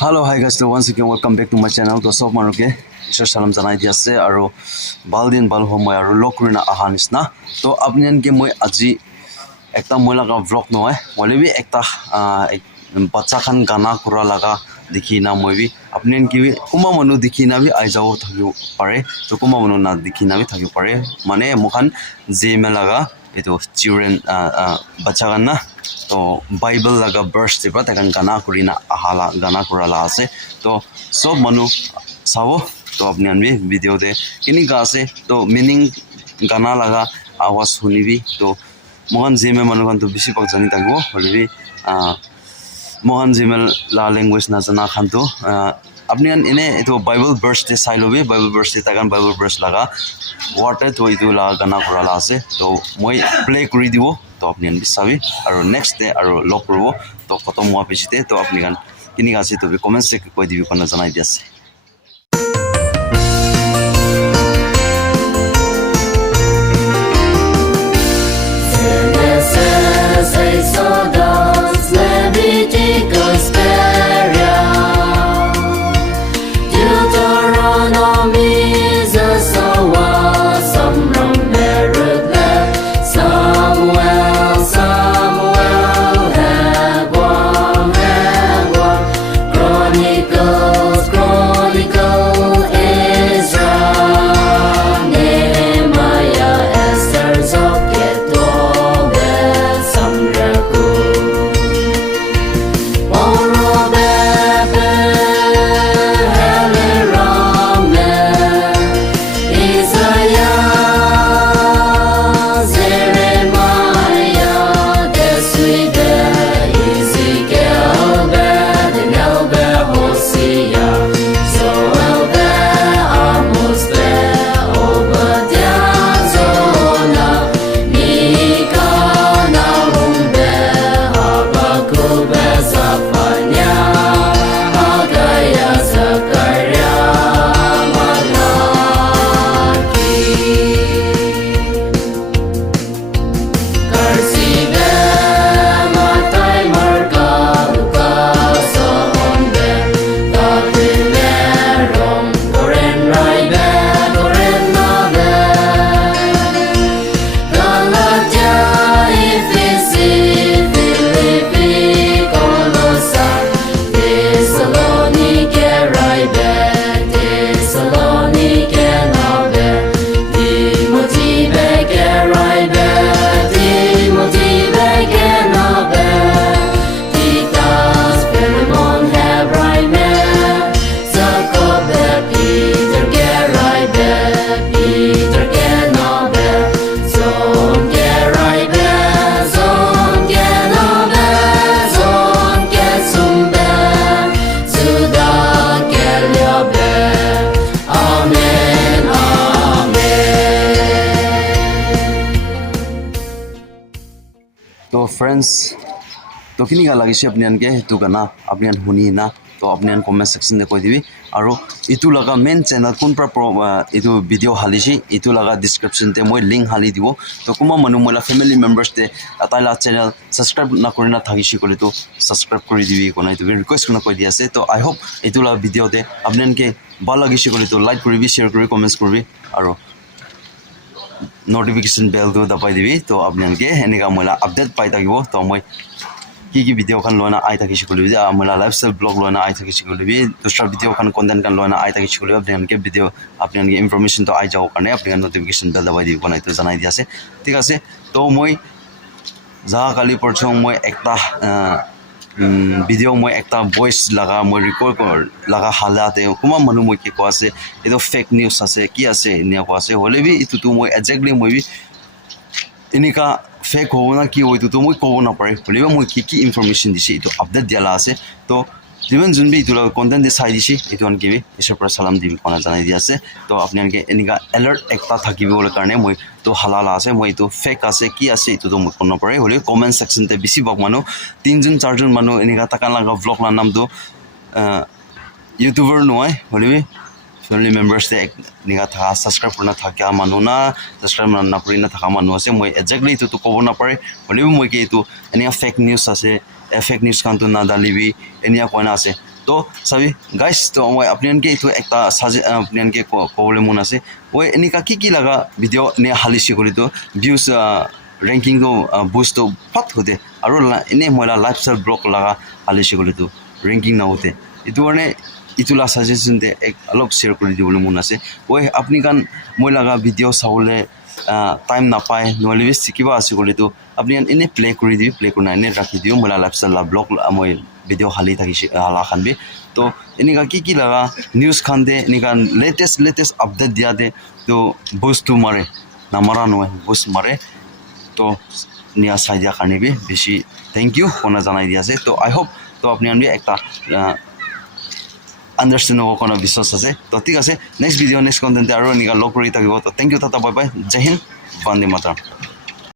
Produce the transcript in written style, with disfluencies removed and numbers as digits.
Hello, hi guys. So once again, welcome back to my channel. To sob manuke, Isha salam janai dia se aro baldin bal homoy aro lokrina ahanis na. To apnian ke moi aji ekta moi laga vlog noy. Moi bi ekta bacha khan gana kura laga dikhi na moi bi apnian ki bi kuma manu dikhi na bi ai jao thakyo pare. To kuma manu na dikhi na bi thakyo pare. Mane mokhan Zeme laga eto children bacha khan na to Bible laga verse tiba takan gana kurina ahala gana kurala ase to sob manu sabo to apnian bi video de kini ga ase to meaning gana laga awas hunibi to mohan Zeme manu kan to bisi pak jani tagbo holebi mohan Zeme la language na jana khan to apnian ine eto Bible verse te sailobi Bible verse te takan Bible verse laga word to itu la gana kurala ase to moi play kuri dibo to apnian bisabi aro next day aro log kurbo to khatam hua pichite to apni kan kini ase to comment section koi dibi kona janai diase तो friends तो किनी का लगी अपनियन के हेतु गाना अपनियन हुनी ना तो अपनियन कमेंट सेक्शन में कोई दिबी आरो इतु लगा मेन चैनल कोन पर इतु वीडियो हालिसी इतु लगा डिस्क्रिप्शन ते मोय लिंक हाली दिबो तो कुमा मनु मोला फैमिली मेंबर्स ते अताला चैनल सब्सक्राइब ना करिना थागिसी कोले तो सब्सक्राइब करि दिबी कोना इतु रिक्वेस्ट कोना कोइ दियासे तो आई होप इतु लगा वीडियो ते अपनियन के भल लगिसी कोले तो लाइक करिबी शेयर करि कमेंट्स करिबी आरो notification bell to dabai dibi to apnian ke enika mola update pai takibo to moi ki video kan loina ai taki shikolibi mola lifestyle blog loina ai taki shikolibi dusra video kan content kan loina ai taki shikolibi apnian ke video apnian ke information to ai jao karne apnian notification bell dabai dibi konai to janai diase thik ase to moi ja kali porchong moi ekta video moi ekta voice laga moi record kor laga halate kuma manu moi ke ko ase edo fake news ase ki ase nia ko ase holebi itu tu moi exactly moi bi inika fake hona ki hoi tu moi ko na pare holebi moi ki information disi itu update diala ase to even junbi itu la content de sai disi itu an kibi isor par salam dibi kona janai di ase to apni an ke enika alert ekta thakibi bol karne moi to halala ase moi to fake ase ki ase itu to moi kono pare hole comment section te bisi bak manu 3 jon 4 jon manu enika takan laga vlog la nam to youtuber noi hole family members te niga tha subscribe korna thakya manu na subscribe na purina thaka manu ase moi exactly to kobo na pare hole moi ke to enia fake news ase fake news kan to na dalibi enia koina ase তো চাবি guys তো মই আপোনালোকে এইটো এটা আপোনালোকে ক'বলৈ মন আছে মই এনেকুৱা কি লগা ভিডিঅ' নে হালিছে কৰিতো ভিউজ ৰেংকিংটো বুষ্টটো ফাট হতে আৰু এনে মই লাইফষ্টাইল ব্লগ লগা হালিছে কৰিতো ৰেংকিং নাওতে এইটো কাৰণে এইটো লা ছাজেশ্যন দে অলপ শ্বেয়াৰ কৰি দিবলৈ মন আছে ঐ আপুনি কাৰণ মই লগা ভিডিঅ' চাবলৈ টাইম নাপায় নহ'লে বেছি কিবা আছে কৰিতো আপুনি এনে প্লে কৰি দিবি প্লে কৰি এনে ৰাখি দিওঁ মই লাইফষ্টাইল ব্লগ মই ভিডিঅ' হালি থাকিছে হালা খান বি তো এনেকুৱা কি লগা নিউজ খান দে এনেকুৱা লেটেষ্ট আপডেট দিয়া দে তো বুষ্টটো মাৰে নামাৰা নহয় বুষ্ট মাৰে তো নিয়া চাই দিয়া কাৰণে বি বেছি থেংক ইউ কোনে জনাই দিয়া আছে তো আই হোপ তো আপুনি একটা আণ্ডাৰষ্টেণ্ড হ'ব কোনো বিশ্বাস আছে তো ঠিক আছে নেক্সট ভিডিঅ' নেক্সট কণ্টেণ্ট আৰু এনেকুৱা লগ কৰি থাকিব তো thank you tata bye bye জয় হিন্দ বন্দে মাতৰম